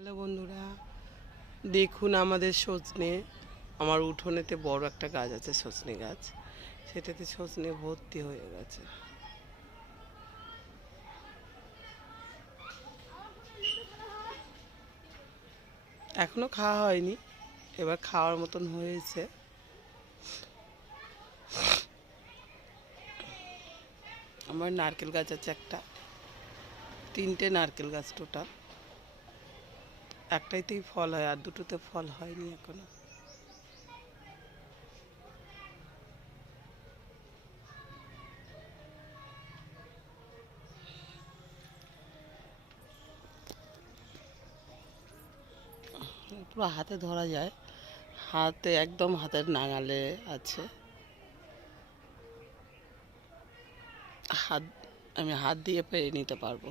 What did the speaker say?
Hello বন্ধুরা, দেখুন আমাদের সজনে। আমার উঠোনেতে বড় একটা গাছ আছে, সজনে গাছ। সেটাতে সজনে ভর্তি হয়ে গেছে। এখনো খাওয়া হয়নি, এবার খাওয়ার মতন হয়েছে। আমার নারকেল গাছ আছে একটা, 3টে নারকেল গাছ টোটাল। একটাইতেই ফল হয়, আর দুটোতে ফল হয়নি এখনো। পুরো হাতে ধরা যায়, হাতে একদম হাতের নাগালে আছে। হাত আমি হাত দিয়ে পেরে নিতে পারবো।